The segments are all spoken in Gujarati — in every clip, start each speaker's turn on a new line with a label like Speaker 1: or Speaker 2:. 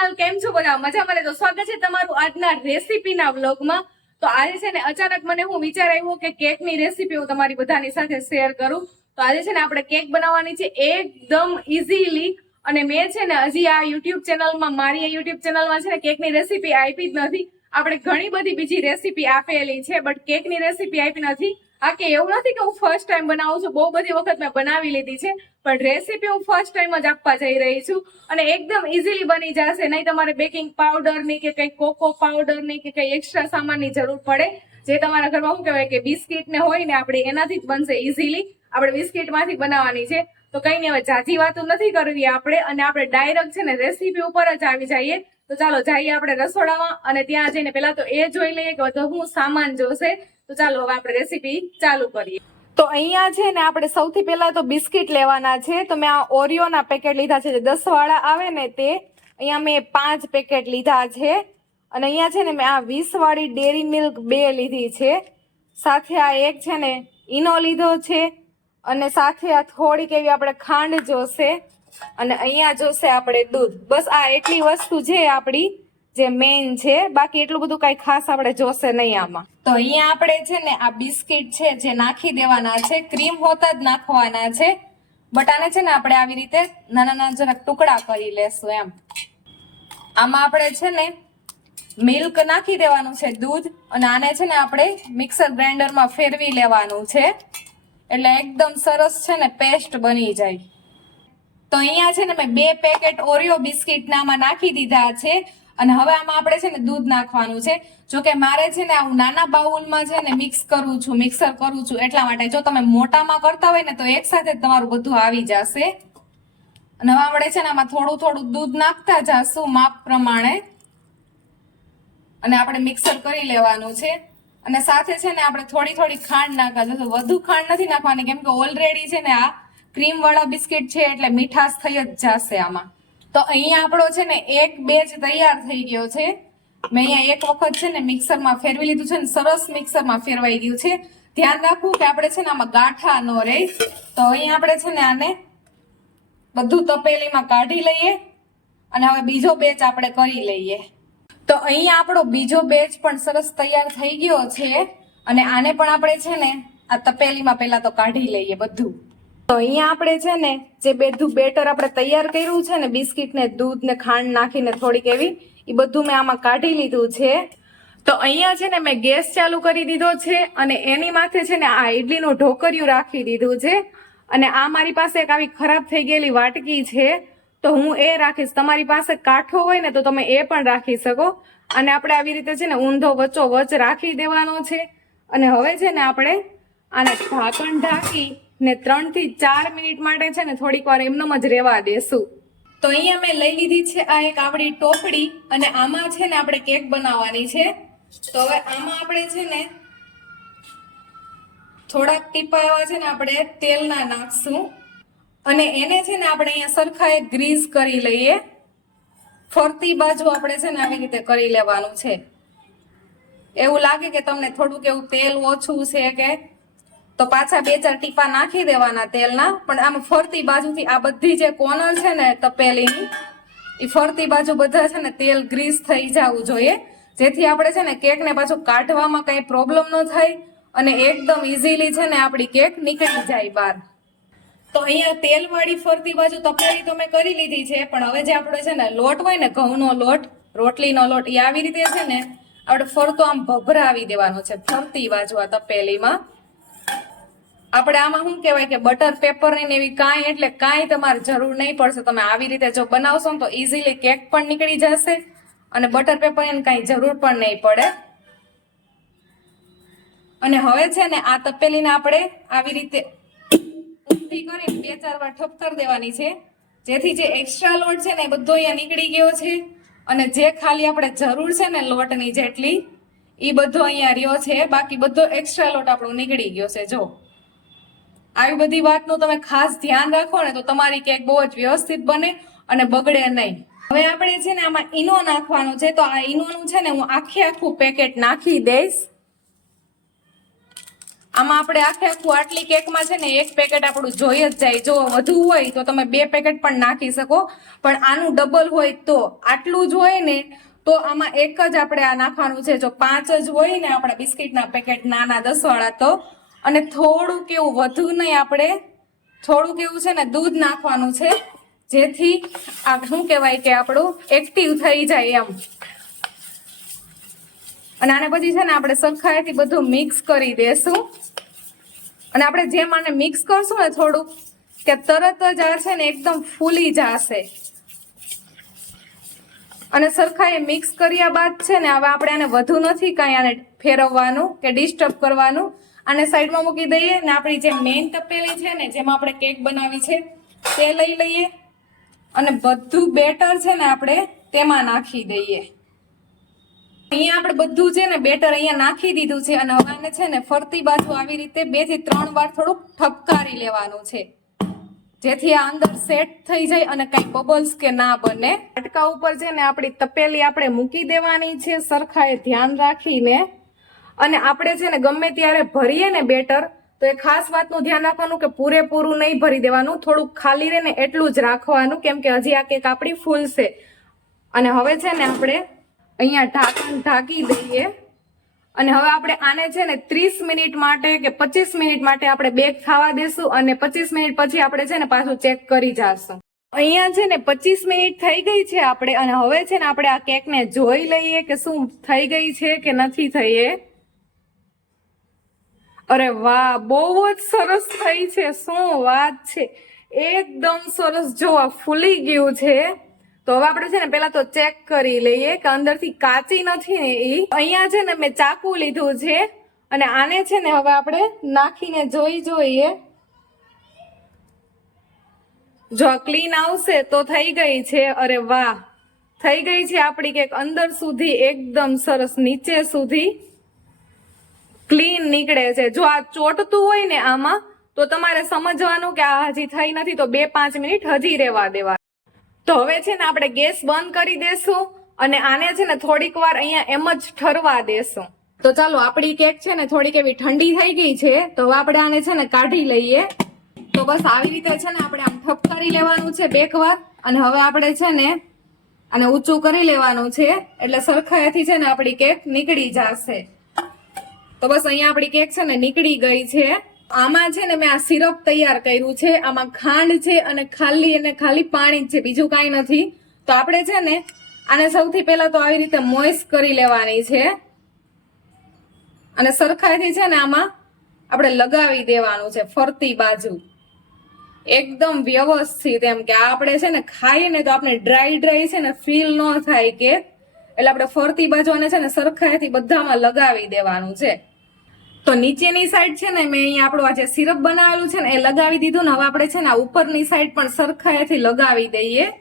Speaker 1: ચેનલ કેમ છો બધા? મને તો સ્વાગત છે તમારું આજના રેસીપીના વ્લોગમાં. તો આજે છે ને અચાનક મને હું વિચાર આવ્યો કે કેકની રેસીપી હું તમારી બધાની સાથે શેર કરું. તો આજે છે ને આપણે કેક બનાવવાની છે એકદમ ઇઝીલી અને મેં છે ને હજી આ યુટ્યુબ ચેનલમાં, મારી આ યુટ્યુબ ચેનલમાં છે ને કેકની રેસીપી આપી જ નથી. આપણે ઘણી બધી બીજી રેસીપી આપેલી છે, બટ કેકની રેસીપી આપી નથી. હા કે એવું નથી કે હું ફર્સ્ટ ટાઈમ બનાવું છું, બહુ બધી વખત મેં બનાવી લીધી છે, પણ રેસીપી હું ફર્સ્ટ ટાઈમ જ આપવા જઈ રહી છું અને એકદમ ઇઝીલી બની જશે. નહીં તમારે બેકિંગ પાવડરની કે કંઈ કોકો પાવડરની કે કંઈ એક્સ્ટ્રા સામાનની જરૂર પડે. જે તમારા ઘરમાં શું કહેવાય કે બિસ્કિટ ને હોય ને આપણે, એનાથી જ બનશે ઇઝીલી આપણે બિસ્કિટમાંથી બનાવવાની છે. તો કંઈ નહીં, હવે જાજી વાતો નથી કરવી આપણે અને આપણે ડાયરેક્ટ છે ને રેસીપી ઉપર જ આવી જઈએ. તો ચાલો, જઈએ આપણે રસોડામાં અને ત્યાં જઈને પહેલાં તો એ જોઈ લઈએ કે બધો હું સામાન જોશે. તો ચાલો હવે આપણે રેસીપી ચાલુ કરીએ. તો અહીંયા છે ને આપણે સૌથી પહેલા તો બિસ્કિટ લેવાના છે. તો મેં આ ઓરિયોના પેકેટ લીધા છે. જે દસ વાળા આવે ને તે, અહીંયા મેં પાંચ પેકેટ લીધા છે. અને અહીંયા છે ને મેં આ વીસ વાળી ડેરી મિલ્ક બે લીધી છે. સાથે આ એક છે ને ઈનો લીધો છે. અને સાથે આ થોડીક એવી આપણે ખાંડ જોશે. અને અહીંયા જોશે આપણે દૂધ. બસ આ એટલી વસ્તુ છે આપણી. જે મેઇન છે, બાકી એટલું બધું કઈ ખાસ આપણે જોશે નહીં આમાં. તો અહીંયા આપણે છે ને, આ બિસ્કિટ છે જે નાખી દેવાના છે ક્રીમ હોતા જ નાખવાના છે બટ આને છે ને આપણે આવી રીતે નાના નાના જરાક ટુકડા કરી લેશું એમ. આમાં આપણે છે ને મિલ્ક નાખી દેવાનું છે દૂધ, અને આને છે ને આપણે મિક્સર ગ્રાઇન્ડરમાં ફેરવી લેવાનું છે. એટલે એકદમ સરસ છે ને પેસ્ટ બની જાય. તો અહીંયા છે ને, મેં બે પેકેટ ઓરિયો બિસ્કિટનામાં નાખી દીધા છે. અને હવે આમાં આપણે છે ને દૂધ નાખવાનું છે. જો કે મારે છે ને હું નાના બાઉલમાં છે ને મિક્સ કરું છું મિક્સર કરું છું એટલા માટે જો તમે મોટામાં કરતા હોય ને તો એક સાથે જ તમારું બધું આવી જશે. અને હવે આપણે છે ને આમાં થોડું થોડું દૂધ નાખતા જશું માપ પ્રમાણે. અને આપણે મિક્સર કરી લેવાનું છે. અને સાથે છે ને આપણે થોડી થોડી ખાંડ નાખવા જશું. વધુ ખાંડ નથી નાખવાની, કેમ કે ઓલરેડી છે ને આ ક્રીમ વાળા બિસ્કિટ છે એટલે મીઠાશ થઈ જ જશે આમાં. તો અહીંયા આપણો છે ને એક બેચ તૈયાર થઈ ગયો છે. મેં અહીંયા એક વખત છે ને મિક્સરમાં ફેરવી લીધું છે ને સરસ મિક્સરમાં ફેરવાઈ ગયું છે. ધ્યાન રાખવું કે આપણે છે ને આમાં ગાંઠા ન રહે. તો અહીંયા આપણે છે ને આને બધું તપેલીમાં કાઢી લઈએ અને હવે બીજો બેચ આપણે કરી લઈએ. તો અહીંયા આપણો બીજો બેચ પણ સરસ તૈયાર થઈ ગયો છે અને આને પણ આપણે છે ને આ તપેલીમાં પહેલા તો કાઢી લઈએ બધું. તો અહીંયા આપણે છે ને જે બધું બેટર આપણે તૈયાર કર્યું છે ને, બિસ્કિટ ને, દૂધ ને, ખાંડ નાખીને થોડીક એવી એ બધું મેં આમાં કાઢી લીધું છે. તો અહીંયા છે ને મેં ગેસ ચાલુ કરી દીધો છે અને એની માથે છે ને આ ઇડલીનું ઢોકરિયું રાખી દીધું છે. અને આ મારી પાસે એક આવી ખરાબ થઈ ગયેલી વાટકી છે. તો હું એ રાખીશ. તમારી પાસે કાઠો હોય ને તો તમે એ પણ રાખી શકો. અને આપણે આવી રીતે છે ને ઊંધો વચ્ચો વચ રાખી દેવાનો છે. અને હવે છે ને આપણે આને ઢાંકણ ઢાંકી ને ત્રણથી ચાર મિનિટ માટે છે ને થોડીક વાર એમનેમ જ રહેવા દેશું. તો અહીંયા મેં લઈ લીધી છે આ એક આવડી ટોપડી અને આમાં છે ને આપણે કેક બનાવવાની છે. તો હવે આમાં આપણે છે ને થોડાક ટીપા એવા છે ને આપણે તેલના નાખશું. અને એને છે ને આપણે અહીંયા સરખા એક ગ્રીસ કરી લઈએ. ફરતી બાજુ આપણે છે ને આવી રીતે કરી લેવાનું છે. એવું લાગે કે તમને થોડુંક એવું તેલ ઓછું છે કે તો પાછા બે ચાર ટીપા નાખી દેવાના તેલના. પણ આમ ફરતી બાજુથી આ બધી જે કોનર છે ને તપેલીની એ ફરતી બાજુ બધા છે ને તેલ ગ્રીસ થઈ જવું જોઈએ. જેથી આપણે છે ને કેકને પાછું કાઢવામાં કાંઈ પ્રોબ્લેમ ન થાય અને એકદમ ઇઝીલી છે ને આપણી કેક નીકળી જાય બહાર. તો અહીંયા તેલવાળી ફરતી બાજુ તપેલી તો મેં કરી લીધી છે, પણ હવે જે આપણે છે ને લોટ હોય ને ઘઉંનો લોટ, રોટલીનો લોટ એ આવી રીતે છે ને, આપણે ફરતો આમ ભભરાવી દેવાનો છે ફરતી બાજુ આ તપેલીમાં. આપણે આમાં શું કહેવાય કે બટર પેપર ને એવી કાંઈ, એટલે કાંઈ તમારે જરૂર નહીં પડશે. તમે આવી રીતે જો બનાવશો તો ઇઝીલી કેક પણ નીકળી જશે અને બટર પેપર એને કાંઈ જરૂર પણ નહીં પડે. અને હવે છે ને આ તપેલીને આપણે આવી રીતે ઊંધી કરીને બે ચાર વાર ઠપકર દેવાની છે. જેથી જે એક્સ્ટ્રા લોટ છે ને એ બધો અહીંયા નીકળી ગયો છે. અને જે ખાલી આપણે જરૂર છે ને લોટની જેટલી એ બધો અહીંયા રહ્યો છે. બાકી બધો એક્સ્ટ્રા લોટ આપણો નીકળી ગયો છે. જો. આવી બધી વાતનું તમે ખાસ ધ્યાન રાખો ને તો તમારી કેક બહુ જ વ્યવસ્થિત બને અને બગડે નહીં. હવે આપણે છે ને આમાં ઈનો નાખવાનો છે તો આ ઈનોનું છે ને હું આખે આખું પેકેટ નાખી દઈશ. આમાં આપણે આખે આખું આટલી કેકમાં છે ને એક પેકેટ આપણું જોઈ જ જાય. જો વધુ હોય તો તમે બે પેકેટ પણ નાખી શકો. પણ આનું ડબલ હોય તો આટલું જ હોય ને તો આમાં એક જ આપણે આ નાખવાનું છે. જો પાંચ જ હોય ને આપણા બિસ્કિટના પેકેટ નાના દસ તો અને થોડુંક એવું વધુ નહીં આપણે. થોડુંક એવું છે ને, દૂધ નાખવાનું છે. જેથી આ શું કહેવાય કે આપણું એક્ટિવ થઈ જાય એમ. અને આને પછી છે ને, આપણે સરખાઈથી બધું મિક્સ કરી દેશું. અને આપણે જેમ આને મિક્સ કરશું ને થોડુંક, કે તરત જ આ છે ને એકદમ ફૂલી જશે. અને સરખાએ મિક્સ કર્યા બાદ છે ને, હવે આપણે આને વધુ નથી કાંઈ આને ફેરવવાનું કે ડિસ્ટર્બ કરવાનું. આને સાઈડમાં મૂકી દઈએ ને આપણી જે મેઇન તપેલી છે ને, જેમાં આપણે કેક બનાવી છે, તે લઈ લઈએ. અને બધું બેટર છે ને આપણે તેમાં નાખી દઈએ. અહીંયા આપણે બધું છે ને બેટર અહીંયા નાખી દીધું છે અને હવે છે ને ફરતી બાજુ આવી રીતે બેથી ત્રણ વાર થોડુંક ઠપકારી લેવાનું છે. જેથી આ અંદર સેટ થઈ જાય અને કઈ બબલ્સ કે ના બને. અટકા ઉપર છે ને આપણી તપેલી આપણે મૂકી દેવાની છે. સરખાએ ધ્યાન રાખીને અને આપણે છે ને ગમે ત્યારે ભરીએ ને બેટર, તો એ ખાસ વાતનું ધ્યાન રાખવાનું કે પૂરેપૂરું નહીં ભરી દેવાનું, થોડુંક ખાલી રહે ને એટલું જ રાખવાનું, કેમ કે હજી આ કેક આપણી ફૂલશે અને હવે છે ને આપણે અહીંયા ઢાંકણ ઢાંકી દઈએ. અને હવે આપણે આને છે ને ત્રીસ મિનિટ માટે કે પચીસ મિનિટ માટે આપણે બેક થવા દેશું અને પચીસ મિનિટ પછી આપણે છે ને પાછું ચેક કરી જાશું. અહીંયા છે ને પચીસ મિનિટ થઈ ગઈ છે આપણે, અને હવે છે ને આપણે આ કેકને જોઈ લઈએ કે શું થઈ ગઈ છે કે નથી થઈ એ. અરે વાહ, બહુ જ સરસ થઈ છે, શું વાત છે. એકદમ સરસ. જો આ ફૂલી ગયું છે, તો હવે આપણે છે ને પેલા તો ચેક કરી લઈએ કે અંદરથી કાચી નથી ને એ અહીંયા છે ને મેં ચાકુ લીધું છે, અને આને છે ને હવે આપણે નાખીને જોઈ જોઈએ. જો ક્લીન આવશે તો થઈ ગઈ છે. અરે વાહ, થઈ ગઈ છે આપણી કે અંદર સુધી, એકદમ સરસ, નીચે સુધી. ક્લીન નીકળે છે. જો આ ચોટતું હોય ને આમાં, તો તમારે સમજવાનું કે આ હજી થઈ નથી, તો બે પાંચ મિનિટ હજી રહેવા દેવા. તો હવે છે ને આપણે ગેસ બંધ કરી દેશું અને આને છે ને થોડીક વાર અહીંયા એમ જ ઠરવા દેશું. તો ચાલો, આપણી કેક છે ને થોડીક એવી ઠંડી થઈ ગઈ છે, તો હવે આપણે આને છે ને કાઢી લઈએ. તો બસ આવી રીતે છે ને આપણે આમ ઠપ કરી લેવાનું છે બેક વાર, અને હવે આપણે છે ને આને ઊંચું કરી લેવાનું છે, એટલે સરખાયાથી છે ને આપણી કેક નીકળી જશે. તો બસ અહીંયા આપણી કેક છે ને નીકળી ગઈ છે. આમાં છે ને મેં આ સિરપ તૈયાર કર્યું છે. આમાં ખાંડ છે અને ખાલી અને ખાલી પાણી જ છે. બીજું કાંઈ નથી. તો આપણે છે ને આને સૌથી પહેલા તો આવી રીતે મોઇસ કરી લેવાની છે. અને સરખાઈથી છે ને આમાં આપણે લગાવી દેવાનું છે ફરતી બાજુ. એકદમ વ્યવસ્થિત એમ કે આપણે છે ને ખાઈએ ને તો આપણે ડ્રાય ડ્રાય છે ને ફીલ ન થાય કે. એટલે આપણે ફરતી બાજુ અને છે ને સરખાઈથી બધામાં લગાવી દેવાનું છે. તો નીચેની સાઈડ છે ને, મેં અહીંયા આપણું આ જે સિરપ બનાવેલું છે ને, એ લગાવી દીધું ને, હવે આપણે છે ને, આ ઉપરની સાઈડ પણ સરખાયાથી લગાવી દઈએ.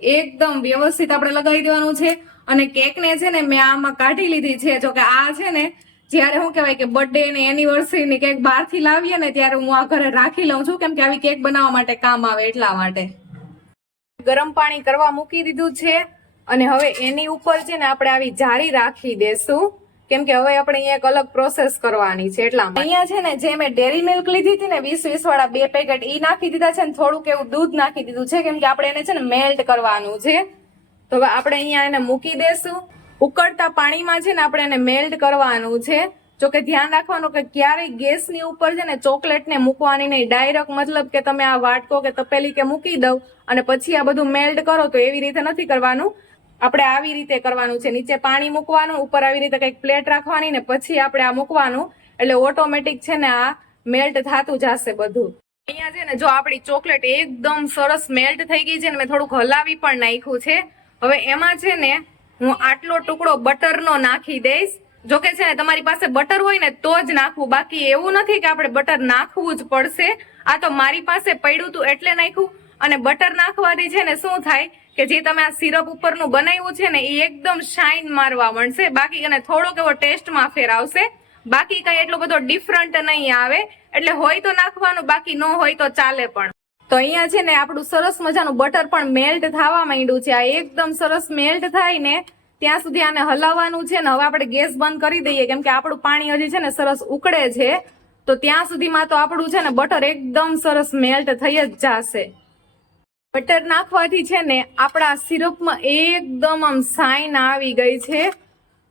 Speaker 1: એકદમ વ્યવસ્થિત આપણે લગાવી દેવાનું છે. અને કેકને છે ને, મેં આમાં કાઢી લીધી છે. જો કે આ છે ને, જ્યારે શું કહેવાય કે બર્થડે ને એનિવર્સરી ની કેક બહારથી લાવીએ ને, ત્યારે હું આ ઘરે રાખી લઉં છું, કેમ કે આવી કેક બનાવવા માટે કામ આવે એટલા માટે. ગરમ પાણી કરવા મૂકી દીધું છે. અને હવે એની ઉપર છે ને, આપણે આવી જારી રાખી દેશું. કેમ કે હવે આપણે અહીંયા એક અલગ પ્રોસેસ કરવાની છે એટલા અહીંયા છે ને, જે મેં ડેરી મિલ્ક લીધી હતી ને વીસ વીસ વાળા બે પેકેટ ઈ નાખી દીધા છે ને, થોડુંક એવું દૂધ નાખી દીધું છે, કેમ કે આપણે એને છે ને મેલ્ટ કરવાનું છે. તો હવે આપણે અહીંયા એને મૂકી દેશું. ઉકળતા પાણીમાં છે ને, આપણે એને મેલ્ટ કરવાનું છે. જો કે ધ્યાન રાખવાનું કે ક્યારેય ગેસની ઉપર છે ને ચોકલેટ ને મૂકવાની નહીં. ડાયરેક્ટ મતલબ કે તમે આ વાટકો કે તપેલી કે મૂકી દઉં અને પછી આ બધું મેલ્ટ કરો તો એવી રીતે નથી કરવાનું. આપણે આવી રીતે કરવાનું છે. નીચે પાણી મૂકવાનું, ઉપર આવી રીતે કંઈક પ્લેટ રાખવાની ને પછી આપણે આ મૂકવાનું. એટલે ઓટોમેટિક છે ને આ મેલ્ટ થતું જશે બધું. અહીંયા છે ને જો આપણી ચોકલેટ એકદમ સરસ મેલ્ટ થઈ ગઈ છે ને મેં થોડુંક હલાવી પણ નાખ્યું છે. હવે એમાં છે ને હું આટલો ટુકડો બટરનો નાખી દઈશ. જો કે છે ને તમારી પાસે બટર હોય ને તો જ નાખવું. બાકી એવું નથી કે આપણે બટર નાખવું જ પડશે. આ તો મારી પાસે પડ્યું હતું એટલે નાખ્યું. અને બટર નાખવાથી છે ને શું થાય? કે જે તમે આ સિરપ ઉપરનું બનાવ્યું છે ને, એ એકદમ શાઇન મારવા મળશે બાકી અને થોડોક એવો ટેસ્ટમાં ફેર આવશે. બાકી કઈ એટલો બધો ડિફરન્ટ નહીં આવે. એટલે હોય તો નાખવાનું, બાકી ન હોય તો ચાલે પણ. તો અહીંયા છે ને, આપણું સરસ મજાનું બટર પણ મેલ્ટ થવા માંડ્યું છે. આ એકદમ સરસ મેલ્ટ થાય ને, ત્યાં સુધી આને હલાવવાનું છે ને, હવે આપણે ગેસ બંધ કરી દઈએ. કેમ કે આપણું પાણી હજી છે ને, સરસ ઉકળે છે. તો ત્યાં સુધીમાં તો આપણું છે ને, બટર એકદમ સરસ મેલ્ટ થઈ જ જશે. બટર નાખવાથી છે ને આપણા સિરપમાં એકદમ આમ સાઈન આવી ગઈ છે.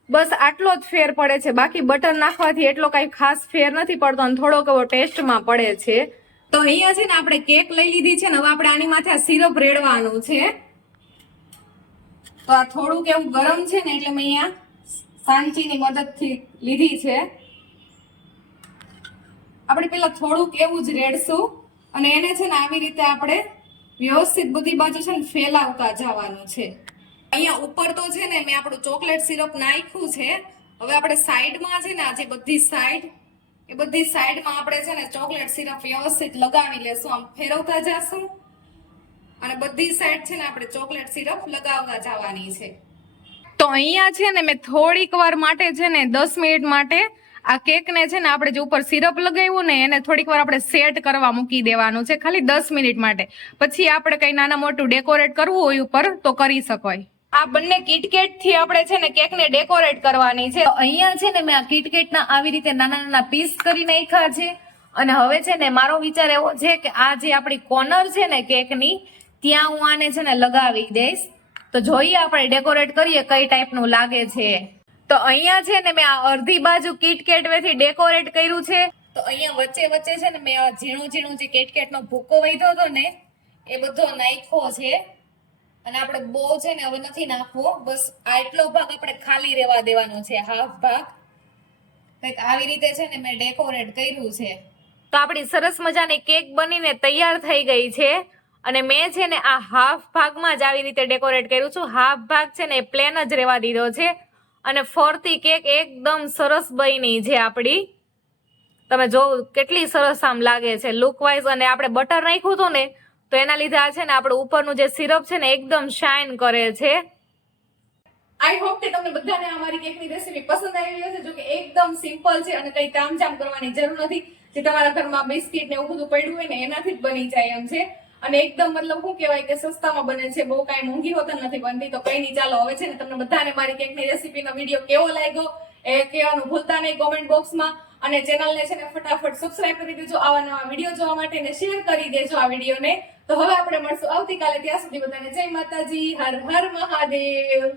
Speaker 1: બસ આટલો જ ફેર પડે છે. બાકી બટર નાખવાથી એટલો કઈ ખાસ ફેર નથી પડતો અને થોડોક એવો ટેસ્ટમાં પડે છે. તો અહીંયા છે ને આપણે કેક લઈ લીધી છે ને હવે આપણે આની માથે આ સિરપ રેડવાનું છે. તો આ થોડુંક એવું ગરમ છે ને એટલે મેં અહીંયા સાંચીની મદદથી લીધી છે. આપણે પેલા થોડુંક એવું જ રેડશું અને એને છે ને આવી રીતે આપણે વ્યવસ્થિત બધી બાજુ છે ને ફેલાવતા જવાનું છે. અહીંયા ઉપર તો છે ને મેં આપણું ચોકલેટ સિરપ નાખ્યું છે. હવે આપણે સાઈડમાં છે ને આજે બધી સાઈડ, એ બધી સાઈડમાં આપણે છે ને ચોકલેટ સિરપ વ્યવસ્થિત લગાવી લેશું. આમ ફેરવતા જશું. અને બધી સાઈડ છે ને આપણે ચોકલેટ સિરપ લગાવતા જવાની છે. તો અહીંયા છે ને મેં થોડીક વાર માટે છે ને દસ મિનિટ માટે આ કેકને છે ને આપણે જે ઉપર સિરપ લગાવ્યું ને એને થોડીક વાર આપણે સેટ કરવા મૂકી દેવાનું છે, ખાલી દસ મિનિટ માટે. પછી આપણે કઈ નાના મોટું ડેકોરેટ કરવું હોય ઉપર તો કરી શકાય. આ બંને કિટકેટથી આપણે છે ને કેક ને ડેકોરેટ કરવાની છે. અહીંયા છે ને મેં આ કિટકેટ ના આવી રીતે નાના નાના પીસ કરી નાખ્યા છે. અને હવે છે ને મારો વિચાર એવો છે કે આ જે આપણી કોર્નર છે ને કેકની, ત્યાં હું આને છે ને લગાવી દઈશ. તો જોઈએ આપણે ડેકોરેટ કરીએ કઈ ટાઈપનું લાગે છે. તો અહીંયા છે ને મેં આ અડધી બાજુ કિટકેટ વેથી ડેકોરેટ કર્યું છે. તો અહીંયા વચ્ચે વચ્ચે છે ને મેં આ ઝીણું ઝીણું જે કિટકેટ નો ભૂકો વધ્યો હતો ને, એ બધો નાખ્યો છે. અને આપણે બહુ છે ને હવે નથી નાખવો, બસ આટલો ભાગ આપણે ખાલી રહેવા દેવાનો છે, હાફ ભાગ. કંઈક આવી રીતે છે ને મેં ડેકોરેટ કર્યું છે. તો આપણી સરસ મજાની કેક બનીને તૈયાર થઈ ગઈ છે. અને મેં છે ને આ હાફ ભાગમાં જ આવી રીતે ડેકોરેટ કર્યું છું. હાફ ભાગ છે ને એ પ્લેન જ રહેવા દીધો છે. અને ફરતી કેક એકદમ સરસ બની છે આપણી તમે જો કેટલી સરસ આમ લાગે છે લુક વાઇઝ અને આપણે બટર નાખ્યું હતું ને, તો એના લીધે આ છે ને આપણે ઉપરનું જે સિરપ છે ને એકદમ શાઇન કરે છે. આઈ હોપ કે તમને બધાને અમારી કેકની રેસીપી પસંદ આવી હશે, જો કે એકદમ સિમ્પલ છે અને કંઈ તામઝામ કરવાની જરૂર નથી. જે તમારા ઘરમાં બિસ્કિટ ને એવું બધું પડ્યું હોય ને, એનાથી જ બની જાય એમ છે. અને એકદમ મતલબ શું કહેવાય કે સસ્તામાં બને છે, બહુ કાંઈ મોંઘી હોતા નથી બનતી, તો કઈ નહીં. ચાલો, હવે છે ને તમને બધાને મારી કેકની રેસીપીનો વીડિયો કેવો લાગ્યો એ કહેવાનું ભૂલતા નહીં કોમેન્ટ બોક્સમાં અને ચેનલને છે ને ફટાફટ સબસ્ક્રાઇબ કરી દેજો, આવા નવા વીડિયો જોવા માટે ને શેર કરી દેજો આ વિડીયોને. તો હવે આપણે મળશું આવતીકાલે. ત્યાં સુધી બધાને જય માતાજી. હર હર મહાદેવ.